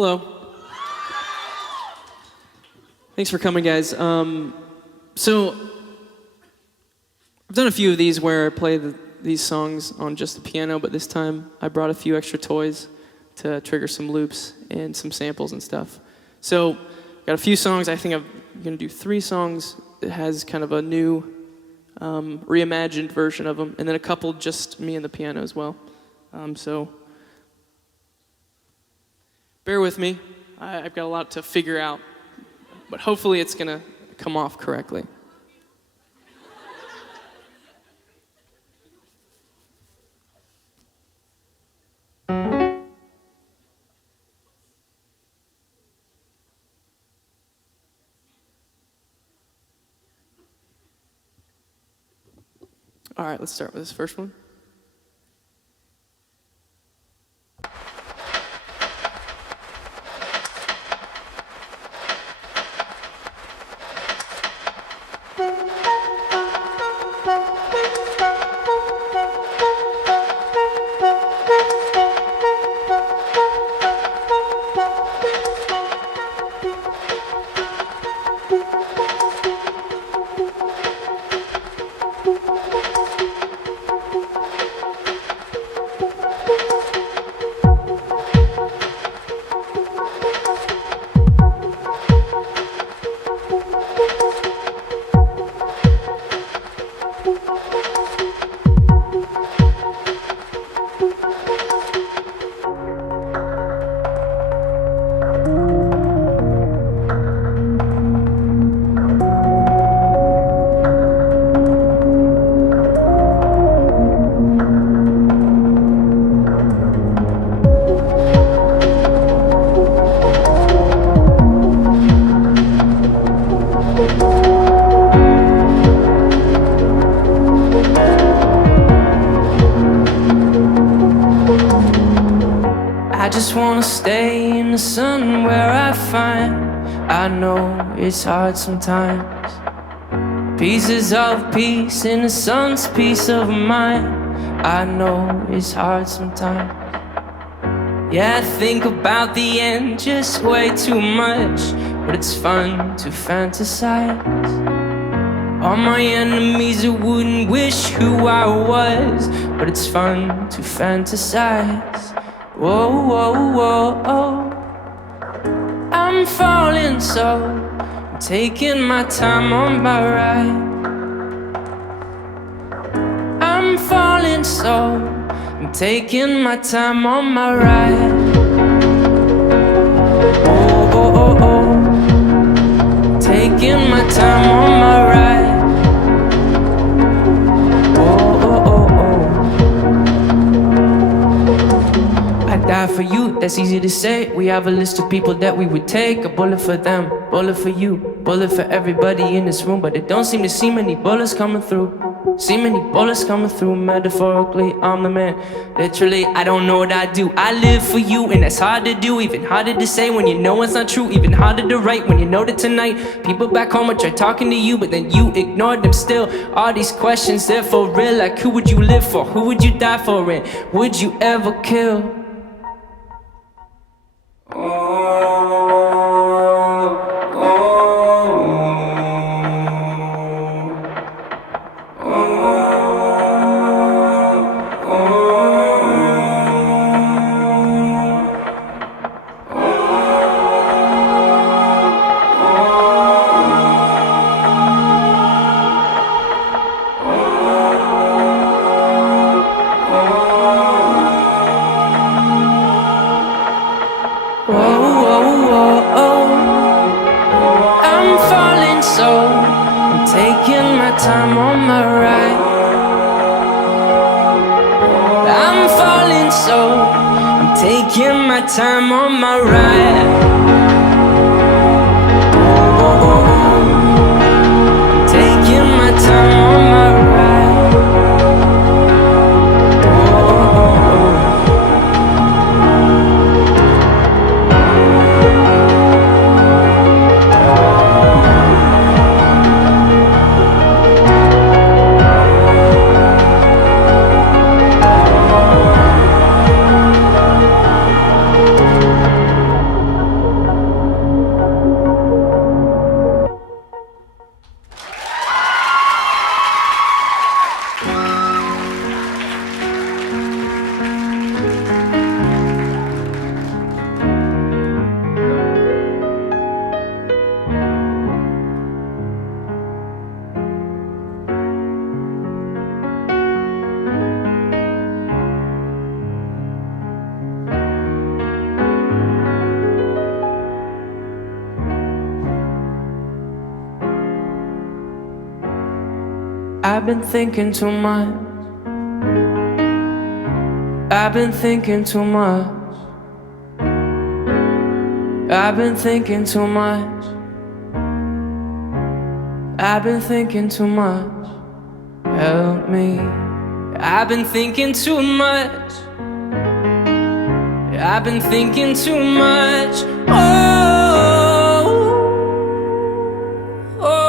Hello. Thanks for coming, guys. So, I've done a few of these where I play these songs on just the piano, but this time I brought a few extra toys to trigger some loops and some samples and stuff. So, got a few songs. I think I'm going to do 3 songs that has kind of a new, reimagined version of them, and then a couple just me and the piano as well. So, bear with me. I've got a lot to figure out, but hopefully it's going to come off correctly. All right, let's start with this first one. I just wanna stay in the sun where I find I know it's hard sometimes. Pieces of peace in the sun's peace of mind. I know it's hard sometimes. Yeah, I think about the end just way too much, but it's fun to fantasize. All my enemies that wouldn't wish who I was, but it's fun to fantasize. Whoa, whoa, whoa, oh. I'm falling so I'm taking my time on my ride. I'm falling so I'm taking my time on my ride. Oh, oh, oh, oh. Taking my time on my ride. Die for you, that's easy to say. We have a list of people that we would take. A bullet for them, bullet for you, bullet for everybody in this room. But it don't seem to see many bullets coming through. See many bullets coming through. Metaphorically, I'm the man. Literally, I don't know what I do. I live for you, and that's hard to do. Even harder to say when you know it's not true. Even harder to write when you know that tonight people back home would try talking to you, but then you ignored them still. All these questions, they're for real. Like, who would you live for? Who would you die for? And would you ever kill? Taking my time on my ride. Oh, oh, oh. Taking my time on my ride. Oh, oh, I've been thinking too much. I've been thinking too much. I've been thinking too much. I've been thinking too much. Help me. I've been thinking too much. I've been thinking too much. Oh, oh.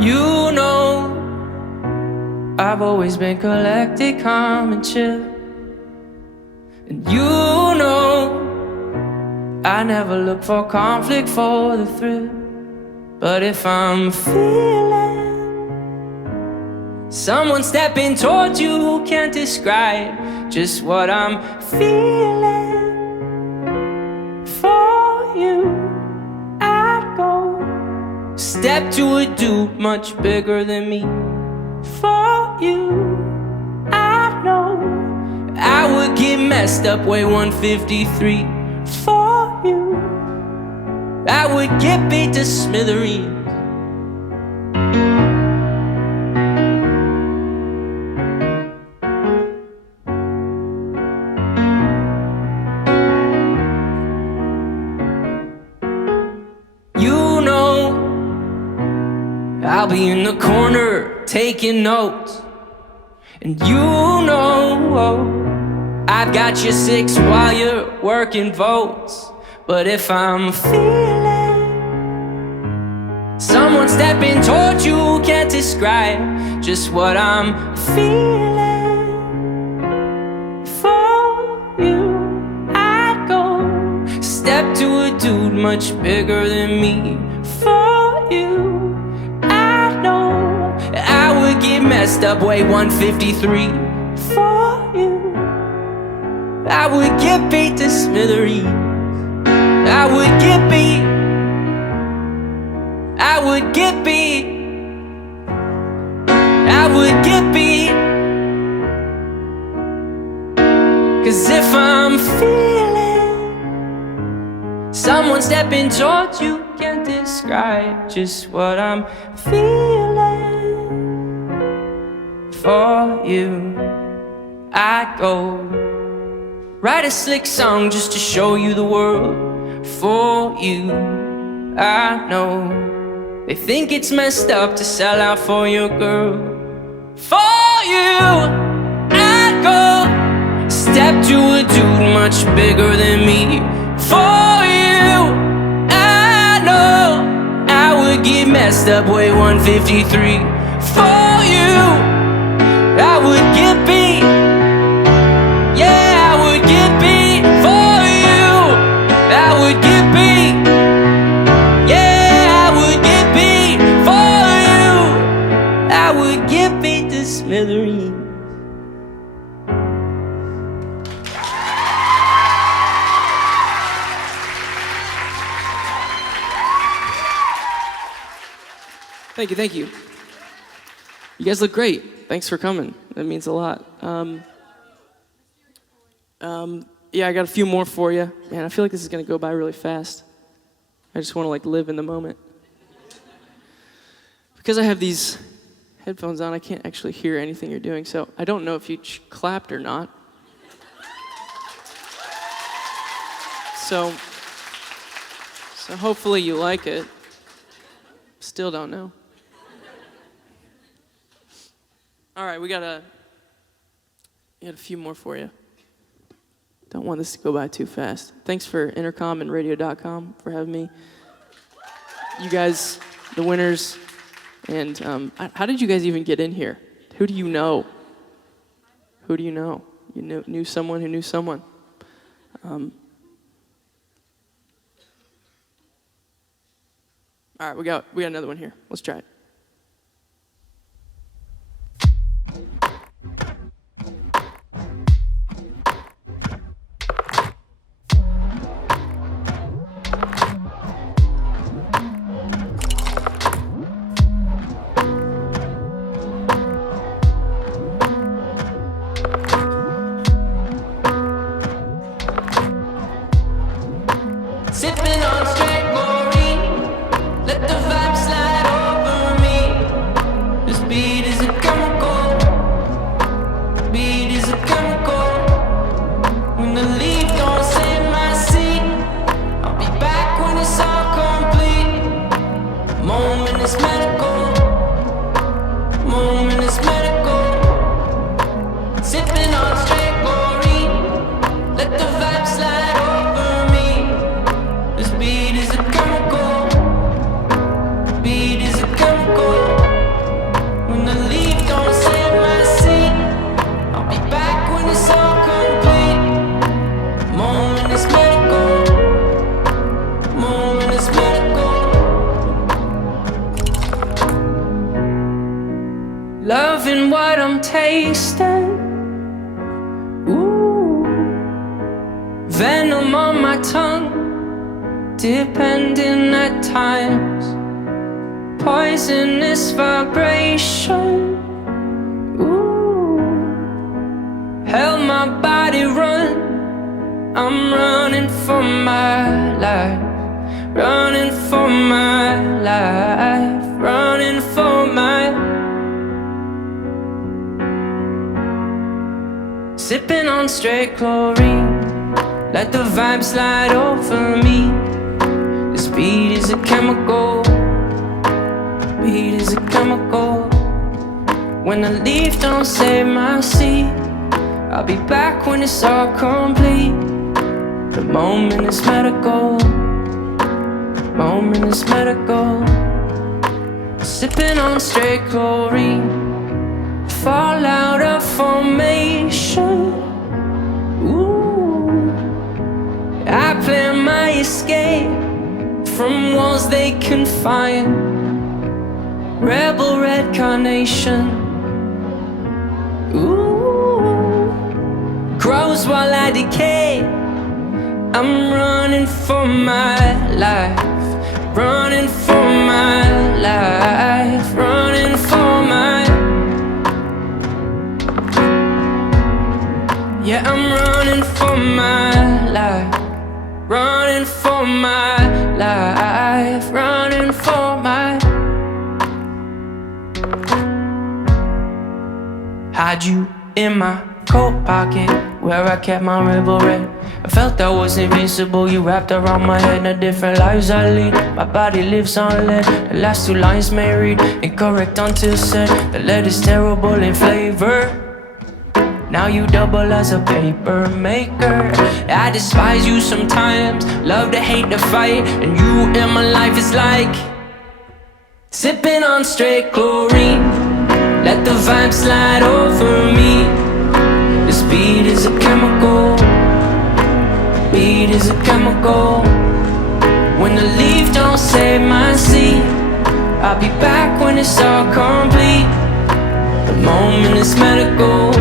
You know, I've always been collected, calm and chill. And you know, I never look for conflict for the thrill. But if I'm feeling someone stepping towards you who can't describe just what I'm feeling for you, I'd go step to a dude much bigger than me. For you, I know I would get messed up, weigh 153. For you, I would get beat to smithereens. You know, I'll be in the corner taking notes. And you know, I've got your 6 while you're working votes. But if I'm feeling someone stepping towards you who can't describe just what I'm feeling for you, I'd go step to a dude much bigger than me. For you, I know I would get messed up, weigh 153. For you, I would get beat to smithereens. I would get beat. I would get beat. I would get beat. 'Cause if I'm feeling someone stepping towards you, can't describe just what I'm feeling for you, I'd go write a slick song just to show you the world. For you, I know they think it's messed up to sell out for your girl. For you, I'd go step to a dude much bigger than me. For you, I know I would get messed up, weigh 153. For you, I would get beat. Yeah, I would get beat. For you, I would get beat. Yeah, I would get beat. For you, I would get beat to smithereens. Thank you, thank you. You guys look great. Thanks for coming. That means a lot. Yeah, I got a few more for you. Man, I feel like this is gonna go by really fast. I just wanna live in the moment. Because I have these headphones on, I can't actually hear anything you're doing, so I don't know if you clapped or not. So hopefully you like it. Still don't know. All right, we got a few more for you. Don't want this to go by too fast. Thanks for Intercom and Radio.com for having me. You guys, the winners, and how did you guys even get in here? Who do you know? Who do you know? You knew someone who knew someone. All right, we got another one here. Let's try it. the leaf don't save my seat, I'll be back when it's all complete. Moment is medical, moment is medical. Sipping on straight chlorine, let the vibe slide over me. This beat is a chemical, beat is a chemical. When the leaf don't save my seat, I'll be back when it's all complete. Moment is medical, moment is medical. Loving what I'm tasting, ooh, venom on my tongue, depending at times. Poisonous vibration, ooh, held my body run. I'm running for my life, running for my life, running for my. Sipping on straight chlorine, let the vibe slide over me. This beat is a chemical, beat is a chemical. When the leaf don't save my seed, I'll be back when it's all complete. The moment is medical, moment is medical. Sipping on straight chlorine, fall out of formation, ooh, I plan my escape from walls they confine. Rebel red carnation, ooh, grows while I decay. I'm running for my life, running for my life, running for my. Yeah, I'm running for my life, running for my life, running for my. Hide you in my coat pocket, where I kept my rebel red. I felt I was invincible, you wrapped around my head. The different lives I lead, my body lives on lead. The last two lines may read incorrect until said. The lead is terrible in flavor, now you double as a paper maker. I despise you sometimes, love to hate the fight. And you in my life is like sipping on straight chlorine, let the vibe slide over me. This beat is a chemical, beat is a chemical. When the leaf don't save my seed, I'll be back when it's all complete. The moment is medical,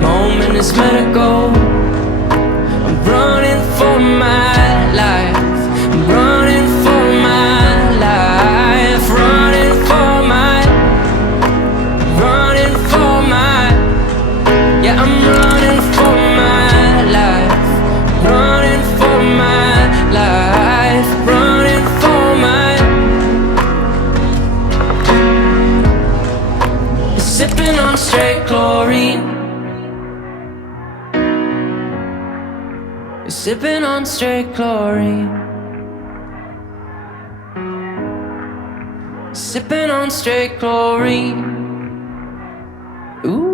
moment is medical. I'm running for my life, I'm running for my life, running for my, running for my. Yeah, I'm running for my life, running for my life, running for my. Sipping on straight chlorine, sipping on straight chlorine, sipping on straight chlorine. Ooh.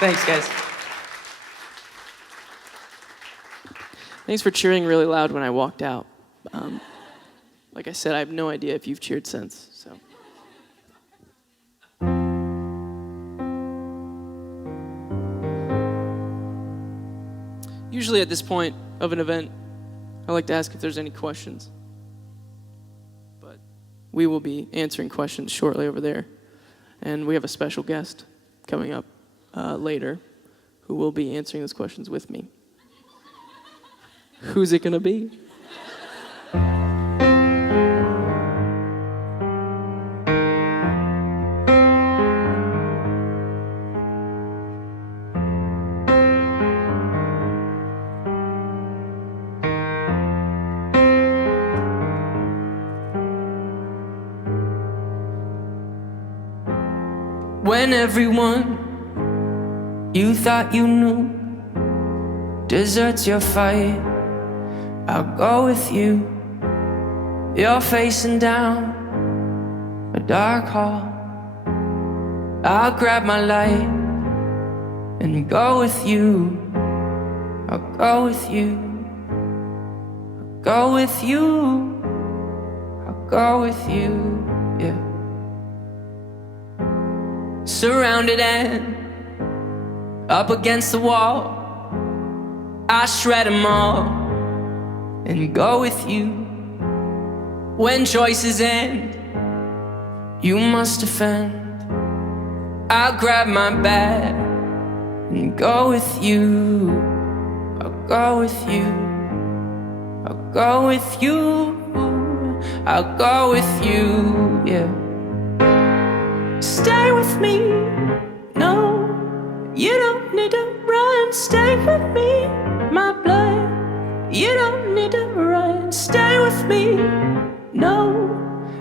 Thanks, guys. Thanks for cheering really loud when I walked out. Like I said, I have no idea if you've cheered since, so. Usually at this point of an event, I like to ask if there's any questions. But we will be answering questions shortly over there. And we have a special guest coming up later who will be answering those questions with me. Who's it gonna be? when everyone you thought you knew deserts your fight, I'll go with you. You're facing down a dark hall. I'll grab my light and go with you. I'll go with you. I'll go with you. I'll go with you, yeah. Surrounded and up against the wall, I shred them all and go with you. When choices end, you must defend. I'll grab my bag and go with you. I'll go with you. I'll go with you. I'll go with you, yeah. Stay with me, no, you don't need to run. Stay with me, my blood, you don't need to run. Stay with me, no,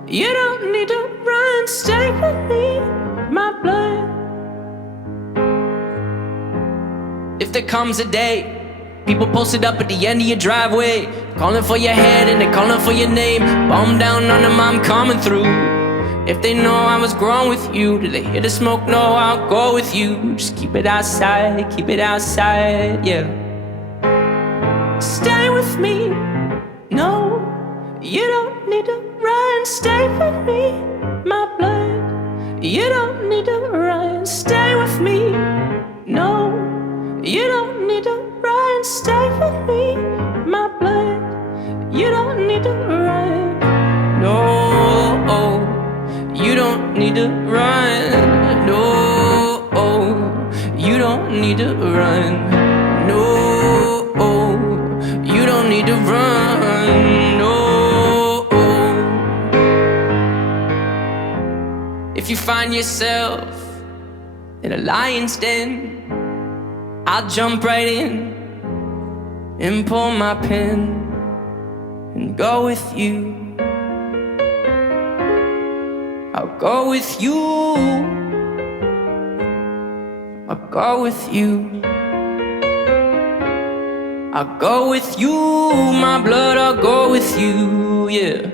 you don't need to run. Stay with me, my blood. If there comes a day, people posted up at the end of your driveway, calling for your head and they're calling for your name. Bomb down on them, I'm coming through. If they know I was growing with you, do they hear the smoke? No, I'll go with you. Just keep it outside, yeah. Stay with me, no, you don't need to run. Stay with me, my blood, you don't need to run. Stay with me, no, you don't need to run. Stay with me, my blood, you don't need to run. No, you don't need to run. No, you don't need to run. No, you don't need to run. No. If you find yourself in a lion's den, I'll jump right in and pull my pin and go with you. I'll go with you. I'll go with you. I'll go with you, my blood, I'll go with you, yeah.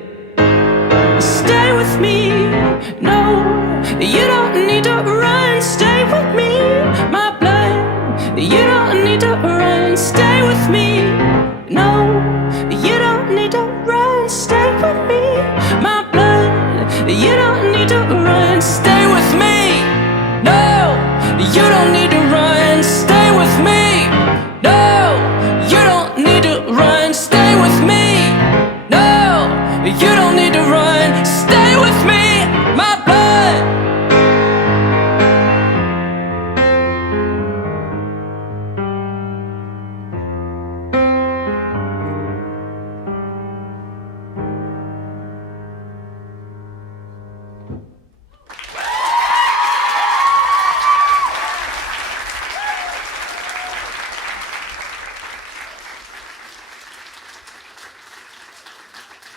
Stay with me, no, you don't need to run. Stay with me, my blood, you don't need to run. Stay with me, no, you don't need to run. Stay with me, my blood, you don't need to run. Stay with me, no, you don't need to run. Stay with me, no, you don't need to run. Stay with me, no, you don't need to run. Stay with me, my blood.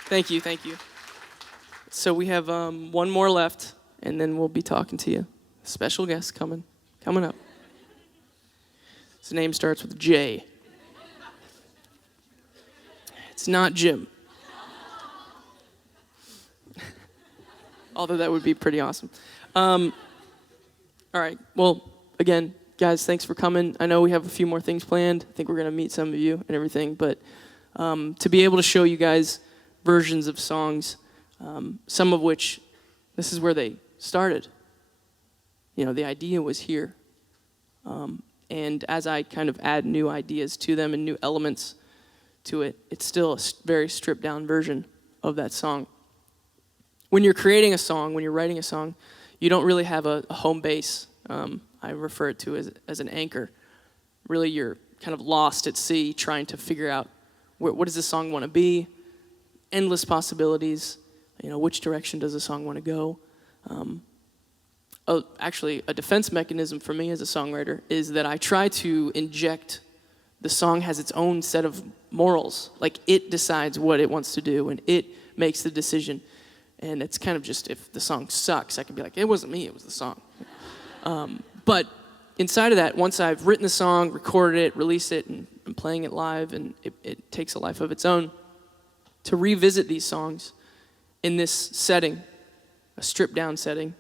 Thank you, thank you. So we have one more left, and then we'll be talking to you. Special guest coming up. His name starts with J. It's not Jim. Although that would be pretty awesome. All right, well, again, guys, thanks for coming. I know we have a few more things planned. I think we're going to meet some of you and everything, but to be able to show you guys versions of songs, some of which, this is where they started. You know, the idea was here. And as I kind of add new ideas to them and new elements to it, it's still a very stripped down version of that song. When you're creating a song, when you're writing a song, you don't really have a home base. I refer it to as an anchor. Really, you're kind of lost at sea trying to figure out what does this song want to be? Endless possibilities. You know, which direction does the song want to go? Actually, a defense mechanism for me as a songwriter is that I try to inject the song has its own set of morals. Like, it decides what it wants to do, and it makes the decision. And it's kind of just, if the song sucks, I can be like, it wasn't me, it was the song. But inside of that, once I've written the song, recorded it, released it, and I'm playing it live, and it takes a life of its own, to revisit these songs in this setting, a stripped-down setting,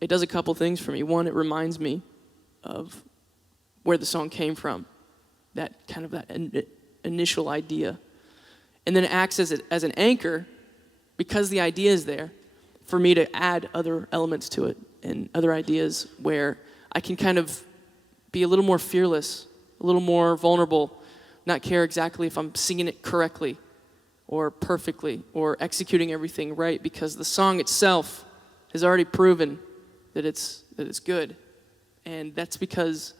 it does a couple things for me. One, it reminds me of where the song came from, that initial idea. And then it acts as an anchor, because the idea is there, for me to add other elements to it and other ideas where I can kind of be a little more fearless, a little more vulnerable, not care exactly if I'm singing it correctly or perfectly or executing everything right, because the song itself has already proven that it's good. And that's because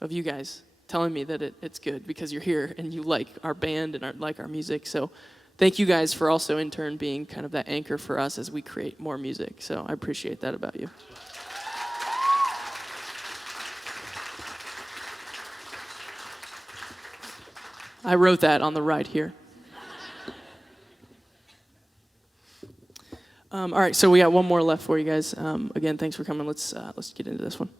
of you guys telling me that it's good, because you're here and you like our band and like our music. So thank you guys for also in turn being kind of that anchor for us as we create more music. So I appreciate that about you. I wrote that on the right here. All right, so we got one more left for you guys. Again, thanks for coming. Let's get into this one.